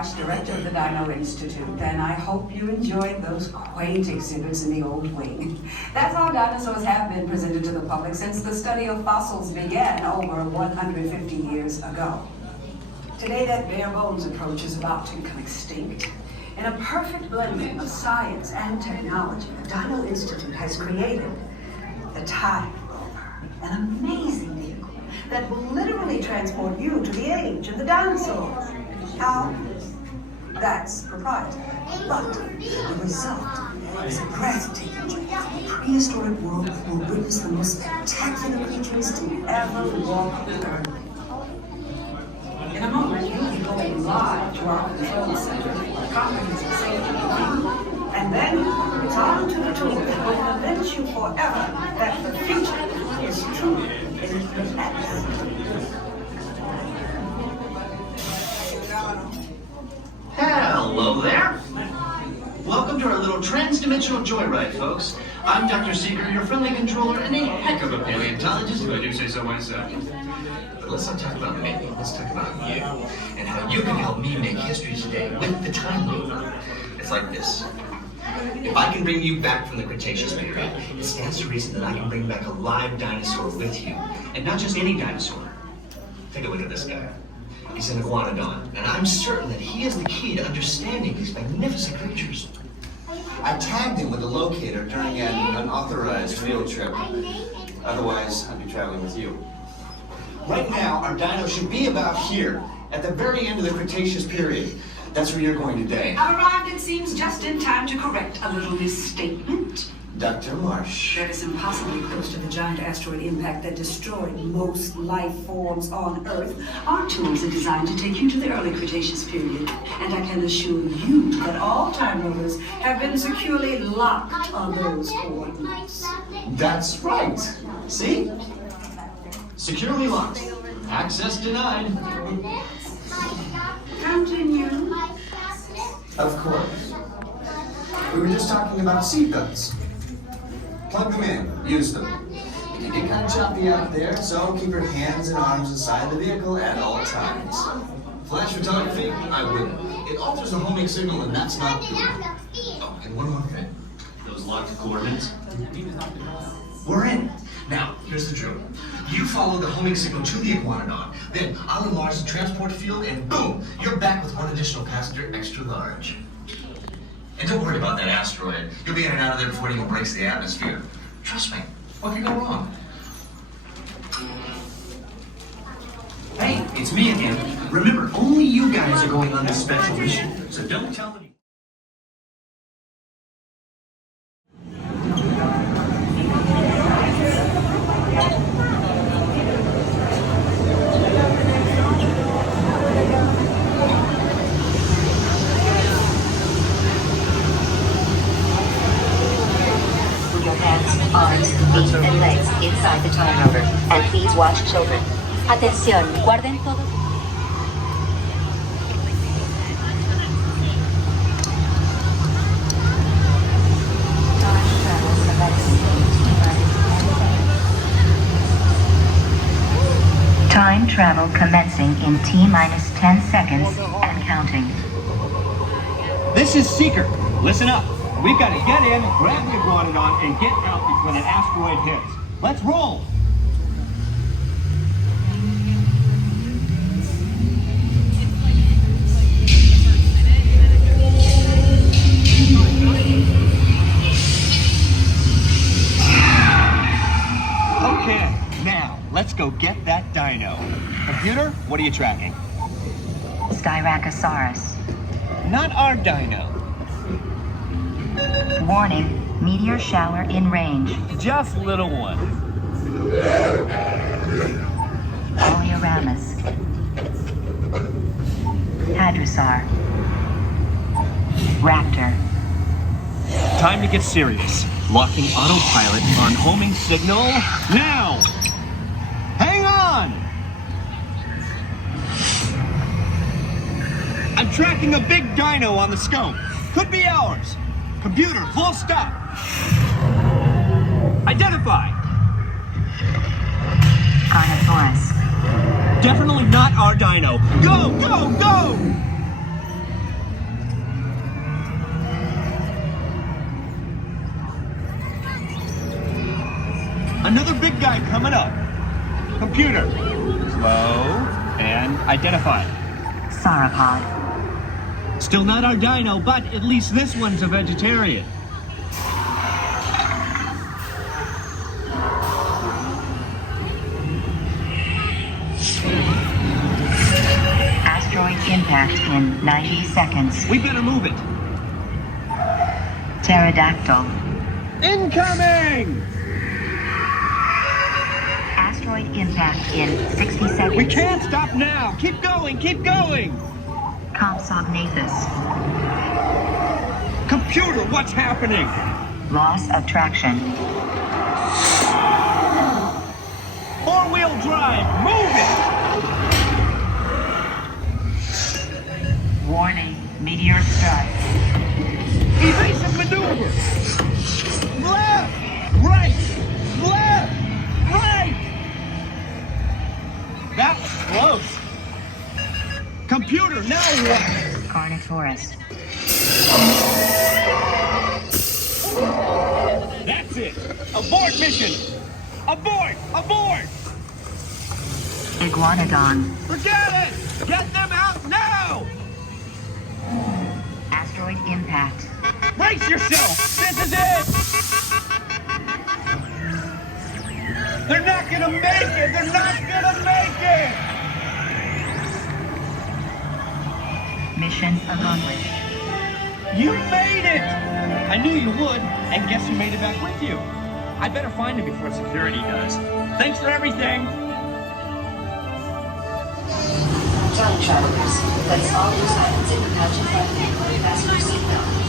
Marsh, director of the Dino Institute, and I hope you enjoyed those quaint exhibits in the old wing. That's how dinosaurs have been presented to the public since the study of fossils began over 150 years ago. Today, that bare-bones approach is about to become extinct. In a perfect blending of science and technology, the Dino Institute has created the Time Rover, an amazing vehicle that will literally transport you to the age of the dinosaurs. How? That's proprietary. But the result is a breathtaking journey through a prehistoric world that will witness the most spectacular creatures to ever walk the earth. In a moment, you'll be going live to our control center for a comprehensive safety plan. And then it's on to the tour that will convince you forever that the future is truly in your hands. Hello there. Welcome to our little trans-dimensional joyride, folks. I'm Dr. Seeker, your friendly controller, and a heck of a paleontologist, if I do say so myself. But let's not talk about me, let's talk about you, and how you can help me make history today with the Time Rover. It's like this. If I can bring you back from the Cretaceous period, it stands to reason that I can bring back a live dinosaur with you. And not just any dinosaur. Take a look at this guy. He's an iguanodon, and I'm certain that he is the key to understanding these magnificent creatures. I tagged him with a locator during an unauthorized field trip. Otherwise, I'd be traveling with you. Right now, our dino should be about here, at the very end of the Cretaceous period. That's where you're going today. I've arrived, it seems, just in time to correct a little misstatement. Dr. Marsh. That is impossibly close to the giant asteroid impact that destroyed most life forms on Earth. Our tools are designed to take you to the early Cretaceous period. And I can assure you that all time rovers have been securely locked on those coordinates. That's right. See? Securely locked. Access denied. Continue. Of course. We were just talking about seatbelts. Plug them in, use them. It can get kind of choppy out there, so keep your hands and arms inside the vehicle at all times. Flash photography? I wouldn't. It alters the homing signal, and that's not good. Oh, and one more thing. Those locked coordinates. We're in. Now, here's the drill. You follow the homing signal to the iguanodon, then I'll enlarge the transport field, and boom, you're back with one additional passenger extra large. And don't worry about that asteroid. You'll be in and out of there before it even breaks the atmosphere. Trust me, what could go wrong? Hey, it's me again. Remember, only you guys are going on this special mission, so don't tell them. Arms, feet, and legs inside the Time Rover. And please watch children. Atención, guarden todos. Time travel commencing in T-minus 10 seconds and counting. This is Seeker. Listen up. We've got to get in, grab the iguanodon, and get out before that asteroid hits. Let's roll! Okay, now, let's go get that dino. Computer, what are you tracking? Styracosaurus. Not our dino. Warning, meteor shower in range. Just little one. Oleoramus. Hadrosaur. Raptor. Time to get serious. Locking autopilot on homing signal now! Hang on! I'm tracking a big dino on the scope. Could be ours. Computer, full stop. Identify. Carnotaurus. Definitely not our dino. Go, go, go! Another big guy coming up. Computer. Slow and identify. Sauropod. Still not our dino, but at least this one's a vegetarian. Asteroid impact in 90 seconds. We better move it. Pterodactyl. Incoming! Asteroid impact in 60 seconds. We can't stop now. Keep going, keep going. Compsognathus. Computer, what's happening? Loss of traction. Four-wheel drive, move it! Warning, meteor strike. Evasive maneuver! Left! Right! Left! Right! That was close. Computer, now what? Carnotaurus. That's it! Abort mission! Abort! Abort! Iguanodon. Forget it! Get them out now! Asteroid impact. Brace yourself! This is it! They're not gonna make it! They're not gonna make it! Mission accomplished. You made it! I knew you would, and guess who made it back with you? I better find him before security does. Thanks for everything! Time travelers, place all loose items in the pouch in front of you. Fasten your seatbelt.